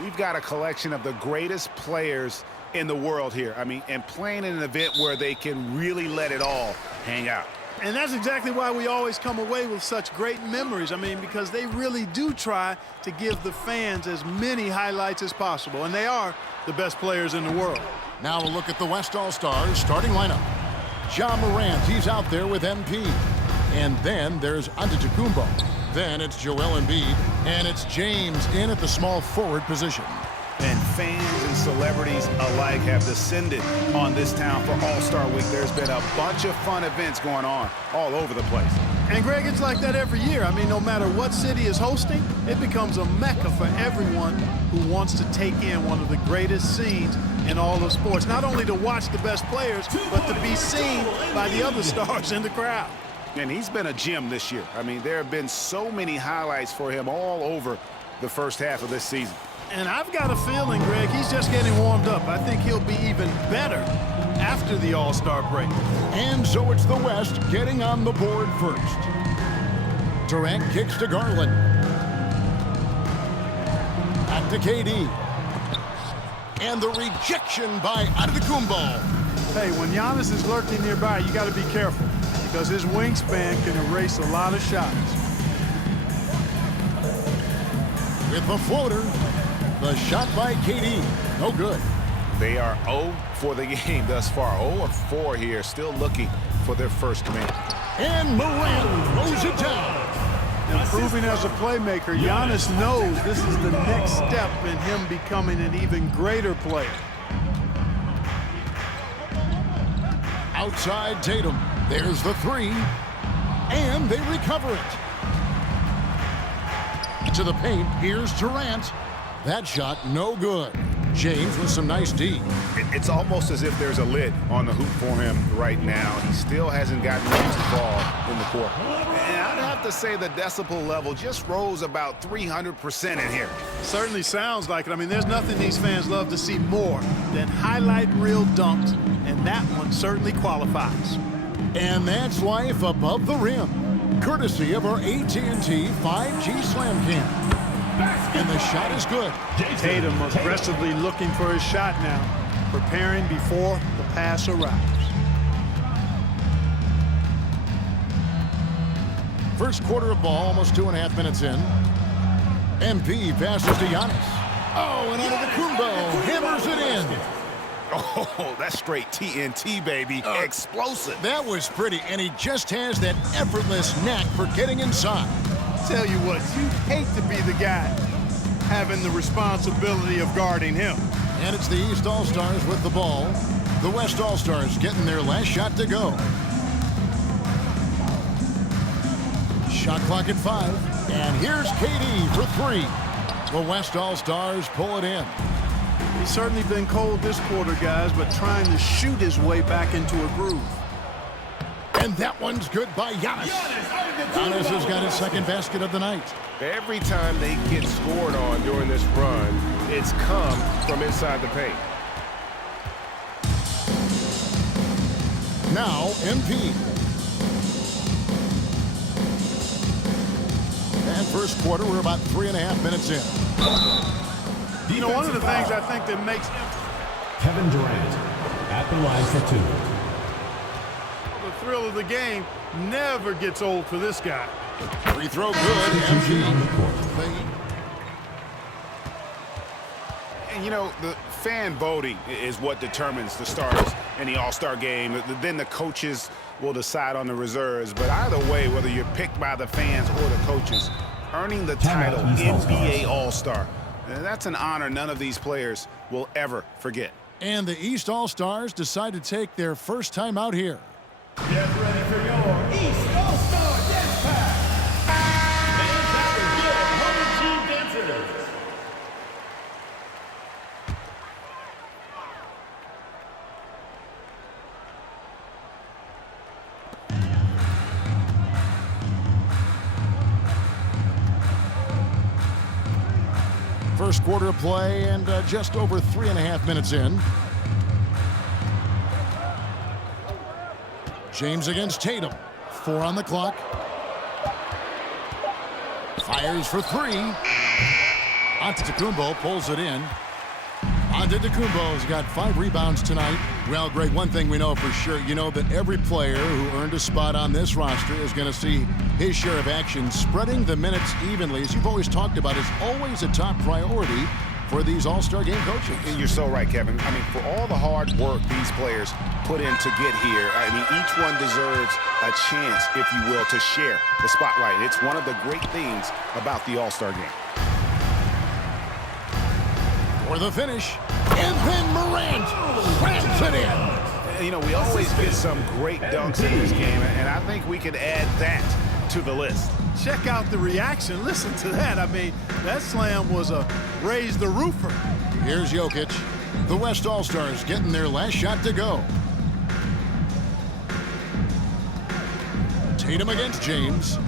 We've got a collection of the greatest players in the world here. I mean, and playing in an event where they can really let it all hang out. And that's exactly why we always come away with such great memories. I mean, because they really do try to give the fans as many highlights as possible. And they are the best players in the world. Now a look at the West All-Stars starting lineup. Ja Morant, he's out there with MP. And then there's Antetokounmpo. Then it's Joel Embiid, and it's James in at the small forward position. And fans and celebrities alike have descended on this town for All-Star Week. There's been a bunch of fun events going on all over the place. And, Greg, it's like that every year. I mean, no matter what city is hosting, it becomes a mecca for everyone who wants to take in one of the greatest scenes in all of sports. Not only to watch the best players, but to be seen by the other stars in the crowd. And he's been a gem this year. I mean, there have been so many highlights for him all over the first half of this season. And I've got a feeling, Greg, he's just getting warmed up. I think he'll be even better after the All-Star break. And so it's the West getting on the board first. Durant kicks to Garland. Back to KD. And the rejection by Antetokounmpo. Hey, when Giannis is lurking nearby, you got to be careful, because his wingspan can erase a lot of shots. With the floater, the shot by KD, no good. They are 0 for the game thus far. 0 of 4 here, still looking for their first command. And Morant throws it down. Improving as a playmaker, Giannis knows this is the next step in him becoming an even greater player. Outside Tatum. There's the three. And they recover it. To the paint, here's Durant. That shot, no good. James with some nice D. It's almost as if there's a lid on the hoop for him right now. He still hasn't gotten ready to ball in the court. And I'd have to say the decibel level just rose about 300% in here. Certainly sounds like it. I mean, there's nothing these fans love to see more than highlight reel dunks, and that one certainly qualifies. And that's life above the rim, courtesy of our AT&T 5G Slam Cam. And the shot is good. Tatum aggressively looking for his shot now, preparing before the pass arrives. First quarter of ball, almost 2.5 minutes in. MP passes to Giannis. Oh, and Antetokounmpo hammers it in. Oh, that's straight TNT, baby. Explosive. That was pretty, and he just has that effortless knack for getting inside. Tell you what, you hate to be the guy having the responsibility of guarding him. And it's the East All-Stars with the ball. The West All-Stars getting their last shot to go. Shot clock at 5. And here's KD for 3. The West All-Stars pull it in. He's certainly been cold this quarter, guys, but trying to shoot his way back into a groove. And that one's good by Giannis. Giannis has got his second basket of the night. Every time they get scored on during this run, it's come from inside the paint. Now, MP. And first quarter, we're about 3.5 minutes in. You know, one of the things I think that makes Kevin Durant at the line for 2. the thrill of the game never gets old for this guy. Free throw good. MP. And, you know, the fan voting is what determines the starters in the All-Star game. Then the coaches will decide on the reserves. But either way, whether you're picked by the fans or the coaches, earning the title NBA All-Star, that's an honor none of these players will ever forget. And the East All-Stars decide to take their first time out here. ready for your East All-Star Dance Pack. And that was your home team dancers. First quarter of play and just over 3.5 minutes in. James against Tatum. 4 on the clock. Fires for 3. Antetokounmpo pulls it in. Antetokounmpo's got 5 rebounds tonight. Well, Greg, one thing we know for sure, you know that every player who earned a spot on this roster is going to see his share of action. Spreading the minutes evenly, as you've always talked about, is always a top priority for these All-Star game coaches. You're so right, Kevin. I mean, for all the hard work these players put in to get here, I mean, each one deserves a chance, if you will, to share the spotlight. It's one of the great things about the All-Star game. For the finish, and then Morant slams it in. You know, we always get some great dunks in this game, and I think we can add that to the list. Check out the reaction. Listen to that. I mean, that slam was a raise the roofer. Here's Jokic. The West All-Stars getting their last shot to go. Tatum against James.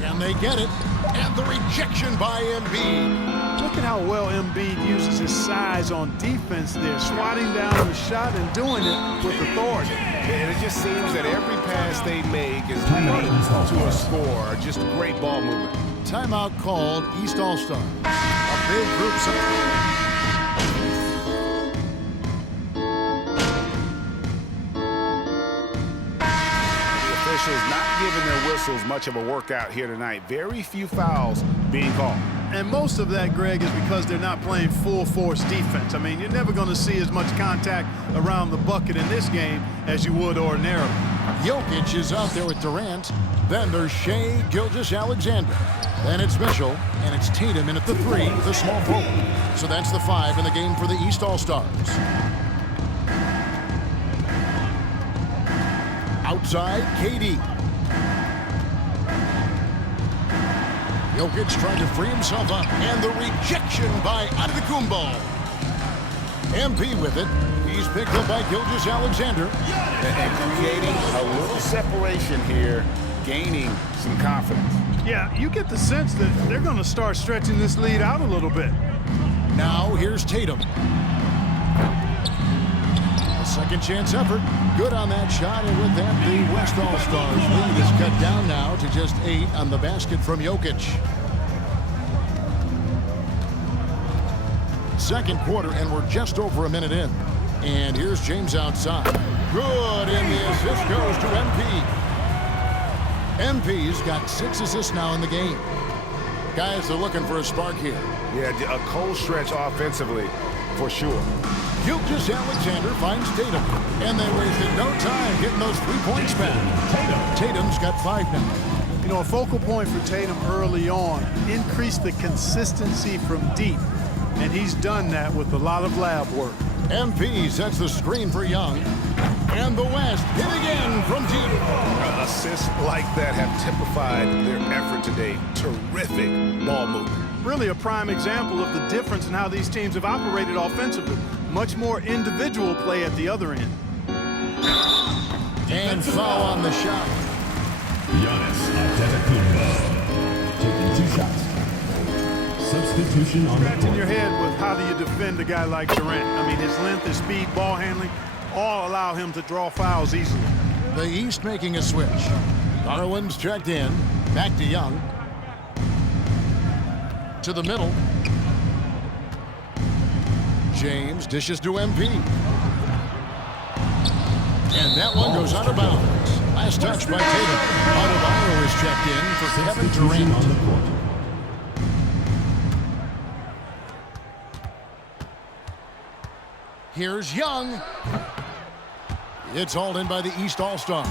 Can they get it? And the rejection by Embiid. Look at how well Embiid uses his size on defense there, swatting down the shot and doing it with authority. And it just seems that every pass they make is leading to a score. Just great ball movement. Timeout called East All-Star. A big group set. Officials not giving their whistles much of a workout here tonight. Very few fouls being called. And most of that, Greg, is because they're not playing full force defense. I mean, you're never going to see as much contact around the bucket in this game as you would ordinarily. Jokic is out there with Durant. Then there's Shai Gilgeous-Alexander. Then it's Mitchell, and it's Tatum in at the 3, the small forward. So that's the 5 in the game for the East All-Stars. Outside, KD. Jokic trying to free himself up, and the rejection by Antetokounmpo. MP with it. He's picked up by Gilgeous-Alexander. And creating a little separation here, gaining some confidence. Yeah, you get the sense that they're going to start stretching this lead out a little bit. Now here's Tatum. A second chance effort. Good on that shot, and with that, the West All-Stars lead is cut down now to just 8 on the basket from Jokic. Second quarter, and we're just over a minute in. And here's James outside. Good, and the assist goes to MP. MP's got 6 assists now in the game. Guys are looking for a spark here. Yeah, a cold stretch offensively, for sure. Gilgeous-Alexander finds Tatum, and they wasted no time getting those 3 points back. Tatum's got 5 now. You know, a focal point for Tatum early on, increase the consistency from deep. And he's done that with a lot of lab work. MP sets the screen for Young. And the West hit again from deep. Assists like that have typified their effort today. Terrific ball movement. Really a prime example of the difference in how these teams have operated offensively. Much more individual play at the other end. And foul on the shot. Giannis Antetokounmpo taking 2 shots. Substitution on the Scratching your court. head with how do you defend a guy like Durant. I mean, his length, his speed, ball handling, all allow him to draw fouls easily. The East making a switch. Garland's checked in. Back to Young. To the middle. James dishes to MP. And that one goes out of bounds. Last touch by Tatum. Adebayo is checked in for Kevin Substitution on Durant. the court. Here's Young. It's hauled in by the East All-Stars.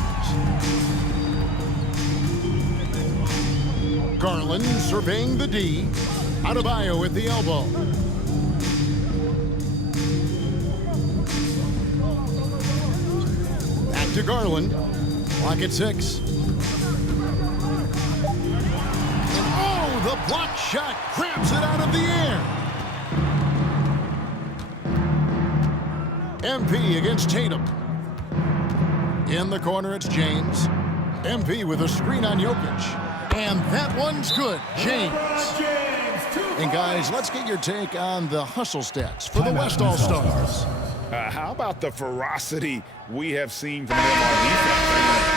Garland surveying the D. Adebayo at the elbow. to Garland. Block at 6. And oh, the block shot grabs it out of the air. MP against Tatum. In the corner, it's James. MP with a screen on Jokic. And that one's good. James. And guys, let's get your take on the hustle stats for the West All-Stars. How about the ferocity we have seen from them on defense?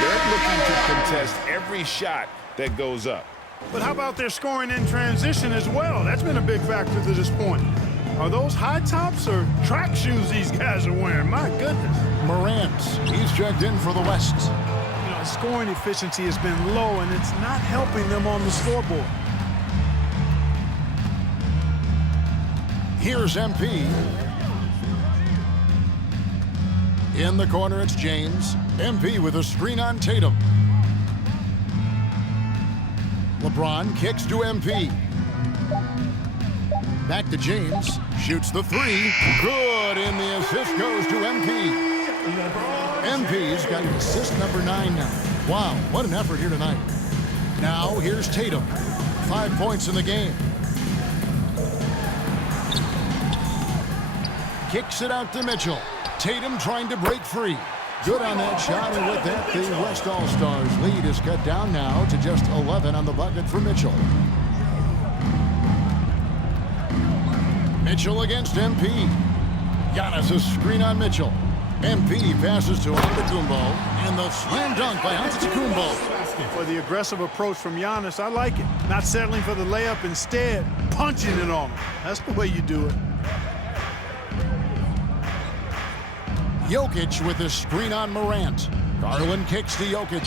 They're looking to contest every shot that goes up. But how about their scoring in transition as well? That's been a big factor to this point. Are those high tops or track shoes these guys are wearing? My goodness. Morant, he's checked in for the West. You know, scoring efficiency has been low, and it's not helping them on the scoreboard. Here's MP. In the corner, it's James. MP with a screen on Tatum. LeBron kicks to MP. Back to James. Shoots the 3. Good, and the assist goes to MP. MP's got assist number 9 now. Wow, what an effort here tonight. Now, here's Tatum. 5 points in the game. Kicks it out to Mitchell. Tatum trying to break free. Good on that shot, and with that, the West All-Stars lead is cut down now to just 11 on the bucket for Mitchell. Mitchell against MP. Giannis a screen on Mitchell. MP passes to Antetokounmpo, and the slam dunk by Antetokounmpo. For the aggressive approach from Giannis, I like it. Not settling for the layup, instead punching it on him. That's the way you do it. Jokic with a screen on Morant. Garland kicks to Jokic.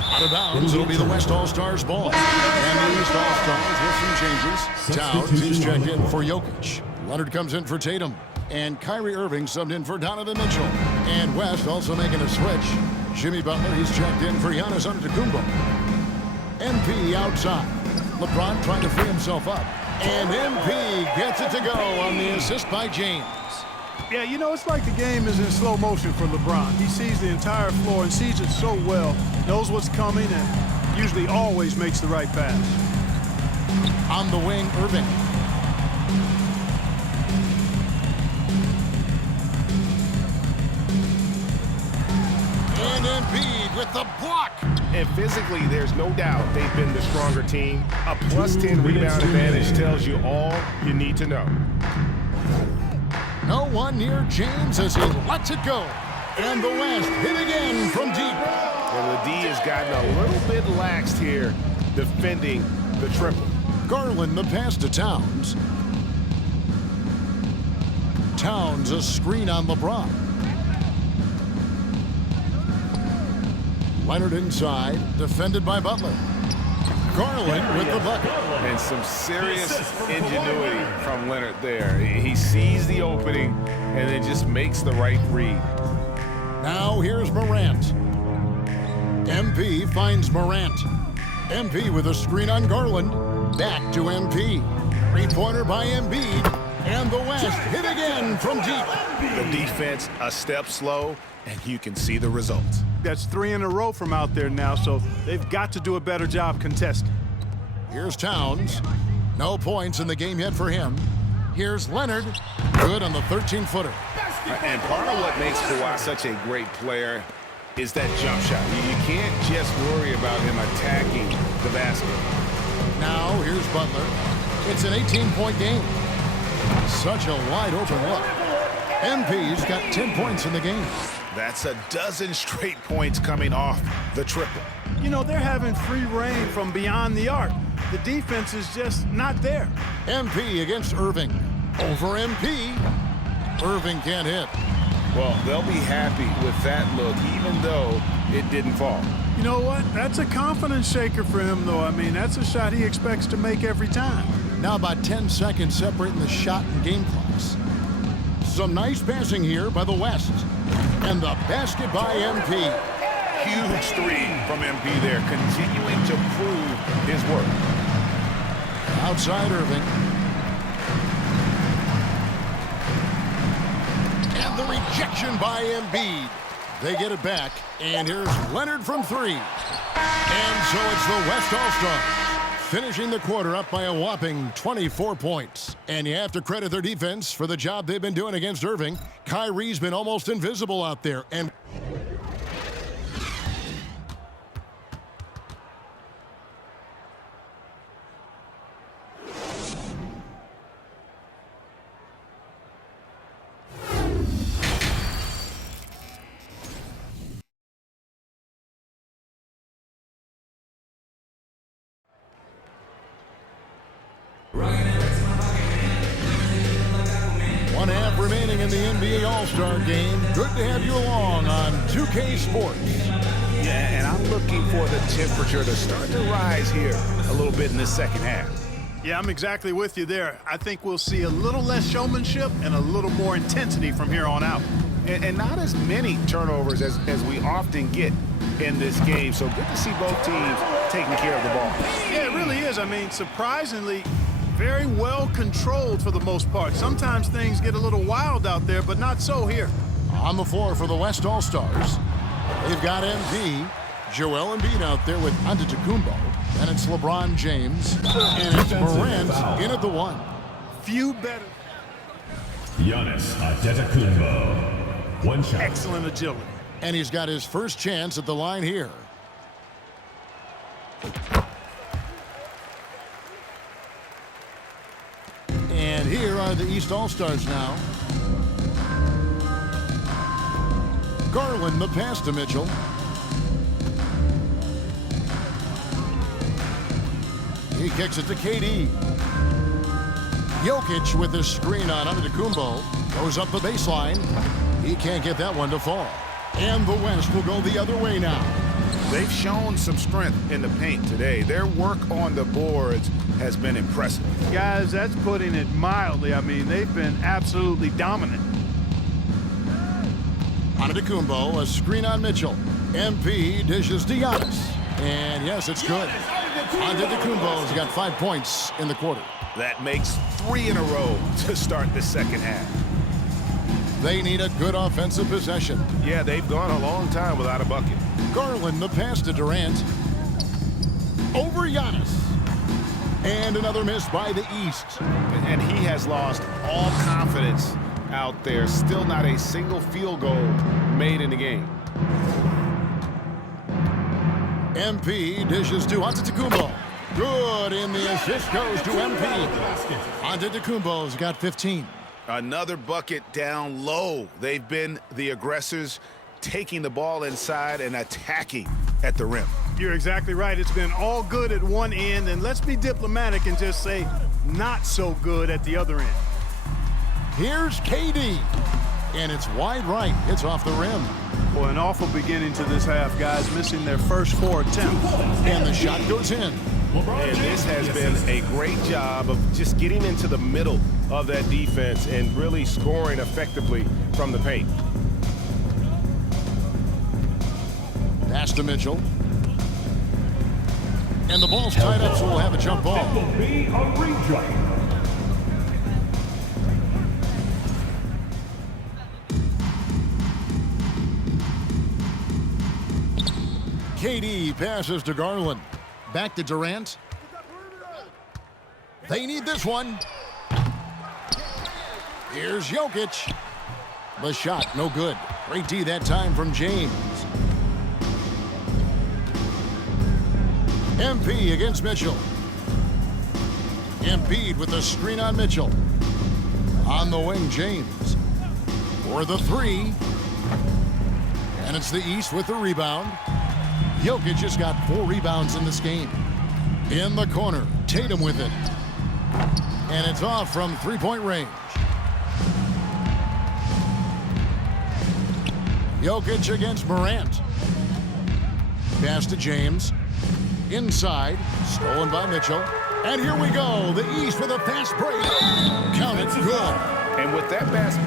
Out of bounds, it'll be the West All-Stars ball. And the East All-Stars with some changes. Towns is checked in for Jokic. Leonard comes in for Tatum. And Kyrie Irving subbed in for Donovan Mitchell. And West also making a switch. Jimmy Butler, he's checked in for Giannis Antetokounmpo. MP outside. LeBron trying to free himself up. And MP gets it to go on the assist by James. Yeah, you know, it's like the game is in slow motion for LeBron. He sees the entire floor and sees it so well, knows what's coming, and usually always makes the right pass. On the wing, Irving. And Embiid with the block. And physically, there's no doubt they've been the stronger team. A +10 rebound advantage tells you all you need to know. No one near James as he lets it go. And the West hit again from deep. And the D has gotten a little bit laxed here defending the triple. Garland the pass to Towns. Towns a screen on LeBron. Leonard inside, defended by Butler. Garland with the bucket. And some serious ingenuity from Leonard there. He sees the opening and then just makes the right read. Now here's Morant. MP finds Morant. MP with a screen on Garland. Back to MP. Three-pointer by Embiid. And the West hit again from deep. The defense a step slow, and you can see the results. That's 3 in a row from out there now, so they've got to do a better job contesting. Here's Towns. No points in the game yet for him. Here's Leonard. Good on the 13-footer. And part of what makes Kawhi such a great player is that jump shot. You can't just worry about him attacking the basket. Now here's Butler. It's an 18-point game. Such a wide-open look. MP's got 10 points in the game. That's a dozen straight points coming off the triple. You know, they're having free reign from beyond the arc. The defense is just not there. MP against Irving. Over MP. Irving can't hit. Well, they'll be happy with that look, even though it didn't fall. You know what? That's a confidence shaker for him, though. I mean, that's a shot he expects to make every time. Now about 10 seconds separating the shot and game clocks. Some nice passing here by the West. And the basket by MP. Huge three from MP there, continuing to prove his work. Outside Irving. And the rejection by Embiid. They get it back, and here's Leonard from three. And so it's the West All-Stars, finishing the quarter up by a whopping 24 points. And you have to credit their defense for the job they've been doing against Irving. Kyrie's been almost invisible out there. And one half remaining in the NBA All-Star game. Good to have you along on 2K Sports. Yeah, and I'm looking for the temperature to start to rise here a little bit in this second half. Yeah, I'm exactly with you there. I think we'll see a little less showmanship and a little more intensity from here on out. And not as many turnovers as we often get in this game. So good to see both teams taking care of the ball. Yeah, it really is. I mean, surprisingly, very well controlled for the most part. Sometimes things get a little wild out there, but not so here. On the floor for the West All-Stars, they've got MP, Joel Embiid out there with Antetokounmpo, and it's LeBron James, and it's Morant in at the one. Few better. Giannis Antetokounmpo. One shot. Excellent agility. And he's got his first chance at the line here. And here are the East All-Stars now. Garland the pass to Mitchell. He kicks it to KD. Jokic with the screen on Antetokounmpo. Goes up the baseline. He can't get that one to fall. And the West will go the other way now. They've shown some strength in the paint today. Their work on the boards has been impressive. Guys, that's putting it mildly. I mean, they've been absolutely dominant. Antetokounmpo, a screen on Mitchell. MP dishes to Giannis. And yes, it's good. Antetokounmpo's got 5 points in the quarter. That makes 3 in a row to start the second half. They need a good offensive possession. Yeah, they've gone a long time without a bucket. Garland the pass to Durant. Over Giannis. And another miss by the East. And he has lost all confidence out there. Still not a single field goal made in the game. MP dishes to Antetokounmpo. Good, and the assist goes to MP. Antetokounmpo's got 15. Another bucket down low. They've been the aggressors, taking the ball inside and attacking at the rim. You're exactly right. It's been all good at one end, and let's be diplomatic and just say not so good at the other end. Here's KD, and it's wide right. It's off the rim. Boy, an awful beginning to this half, guys, missing their first 4 attempts. And the shot goes in. And this has been a great job of just getting into the middle of that defense and really scoring effectively from the paint. Pass to Mitchell. And the ball's tied up, so we'll have a jump ball. It will be a replay. KD passes to Garland. Back to Durant. They need this one. Here's Jokic. The shot, no good. Great D that time from James. MP against Mitchell. Embiid with the screen on Mitchell. On the wing, James. For the three. And it's the East with the rebound. Jokic has got 4 rebounds in this game. In the corner, Tatum with it. And it's off from three-point range. Jokic against Morant. Pass to James. Inside, stolen by Mitchell. And here we go, the East with a fast break. Count it, good. And with that basket.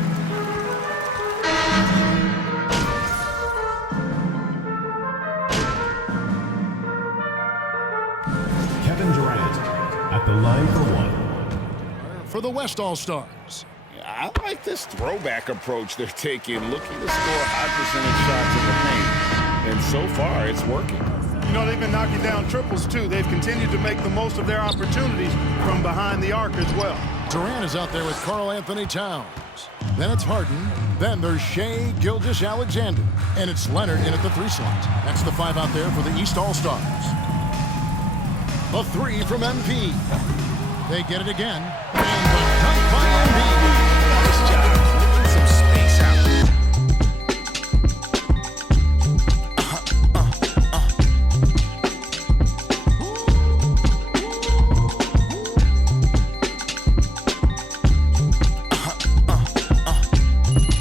Kevin Durant at the line for one. For the West All-Stars. I like this throwback approach they're taking, looking to score high percentage shots in the paint. And so far, it's working. You know, they've been knocking down triples, too. They've continued to make the most of their opportunities from behind the arc as well. Durant is out there with Karl Anthony Towns. Then it's Harden. Then there's Shai Gilgeous-Alexander. And it's Leonard in at the 3 slot. That's the 5 out there for the East All-Stars. A 3 from MP. They get it again. And the dunk by Embiid.